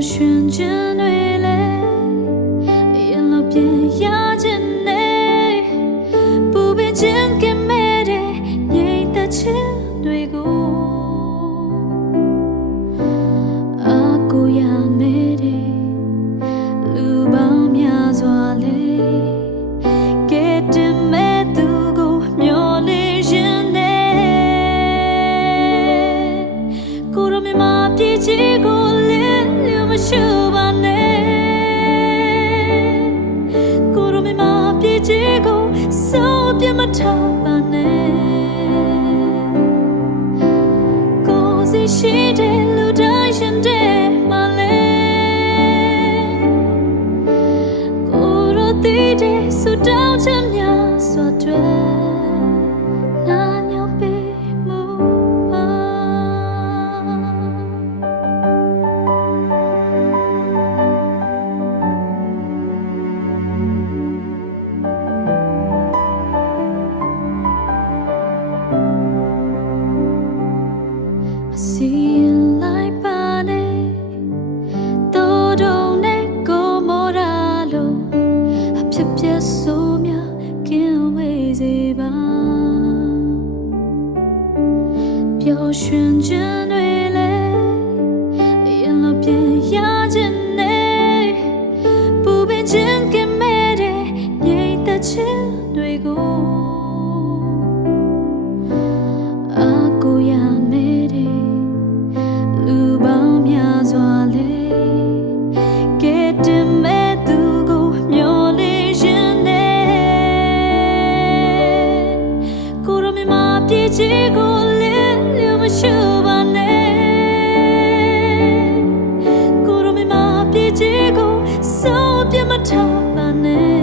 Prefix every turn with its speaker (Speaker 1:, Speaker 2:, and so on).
Speaker 1: 旋转对泪，沿路边压着你，不必真给美的，你的情对孤。 ဒီချီကိုလင်းလျမရှုပါနဲ့ကိုရမမပြေချီကိုစောပြမထားပါနဲ့ကိုစီရှိတဲ့လူတိုင်းရှင်တဲ့မလဲကိုရတဲ့ဆူတောင်းချ ဖြစ်ပျက်ဆိုးများကင်းဝေးစေပါပျော်ရွှင်ခြင်း Thank you.